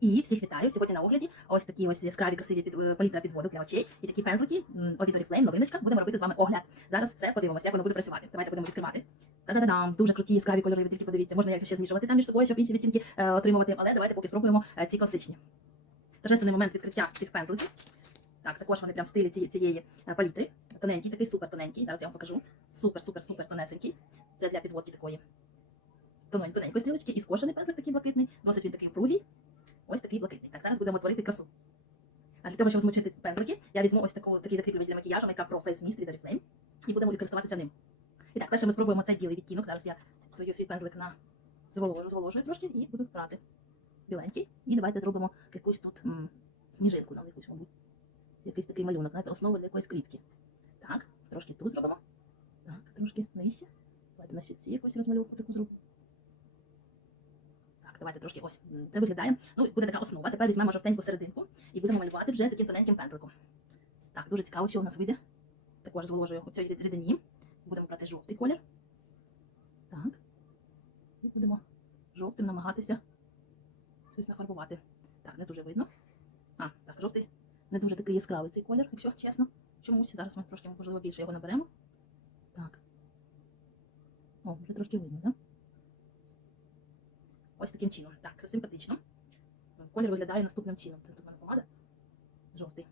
І всіх вітаю. Сьогодні на огляді ось такі ось яскраві красиві під, е, палітра підводок для очей і такі пензлики від Oriflame, новиночка. Будемо робити з вами огляд. Зараз все подивимося, як воно буде працювати. Давайте будемо відкривати. Та-да-да-дам! дуже круті яскраві кольори, ви тільки подивіться. Можна як ще змішувати там між собою, щоб інші відтінки е, отримувати. Але давайте поки спробуємо е, ці класичні. Торжественний момент відкриття цих пензликів. Так, також вони прям в стилі цієї, цієї е, палітри. Тоненький, такий супер тоненький. Зараз я вам покажу. Супер, супер, супер тонесенький. Це для підводки такої тоненької стрілочки. І скошений пензлик такий блакитний. Носить він такий упругий. Ось такий блакитний. Так, зараз будемо творити красу. А для того, щоб змочити пензлики, я візьму ось таку, такий закріплювач для макіяжу Makeup Pro Face Mist від Oriflame. І будемо користуватися ним. І так, перше ми спробуємо цей білий відтінок. Зараз я свою свій пензлик на зволожу, зволожую трошки і буду брати біленький. І давайте зробимо якусь тут м, сніжинку нам якусь, мабуть. Якийсь такий малюнок, знаєте, основу для якоїсь квітки. Так, трошки тут зробимо. Так, трошки нижче. Давайте на щитці якусь розмальовку таку зробимо. Так, трошки ось це виглядає. Ну, буде така основа. Тепер візьмемо жовтеньку серединку і будемо малювати вже таким тоненьким пензликом. Так, дуже цікаво, що у нас вийде. Також зволожую у цій рідині. Будемо брати жовтий колір. Так. І будемо жовтим намагатися щось нафарбувати. Так, не дуже видно. А, так, жовтий не дуже такий яскравий цей колір, якщо чесно. Чомусь. Зараз ми трошки, можливо, більше його наберемо. Так. О, вже трошки видно, так? Да? Ось таким чином. Так, симпатично. Колір виглядає наступним чином. Це тут в помада. Жовтий.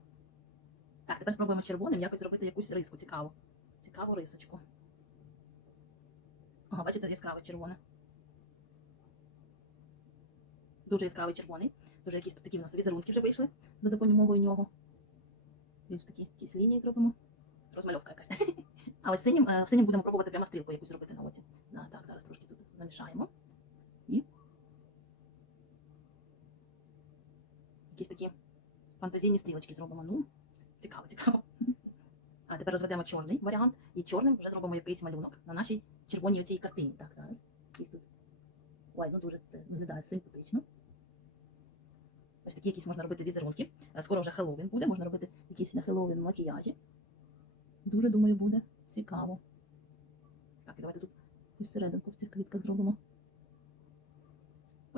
Так, тепер спробуємо червоним якось зробити якусь риску цікаву. Цікаву рисочку. Ага, бачите, яскраве червоне. Дуже яскравий червоний. Дуже якісь такі в нас візерунки вже вийшли за допомогою нього. Більш такі якісь лінії зробимо. Розмальовка якась. А ось синім, е, синім будемо пробувати прямо стрілку якусь зробити на оці. Так, зараз трошки тут намішаємо. І якісь такі фантазійні стрілочки зробимо. Ну, цікаво, цікаво. А тепер розведемо чорний варіант, і чорним вже зробимо якийсь малюнок на нашій червоній оцій картині. Так, зараз. Якийсь тут. Ой, ну дуже це виглядає симпатично. Ось такі якісь можна робити візерунки. Е, Скоро вже Хеллоуін буде, можна робити якісь на Хеллоуін макіяжі. Дуже думаю, буде цікаво. Так, і давайте тут якусь серединку в цих квітках зробимо.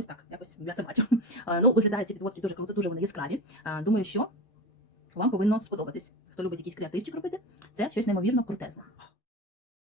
Так, якось я це бачу. Ну, виглядає ці підводки дуже круто, дуже вони яскраві. Думаю, що вам повинно сподобатись. Хто любить якийсь креативчик робити, це щось неймовірно крутезне.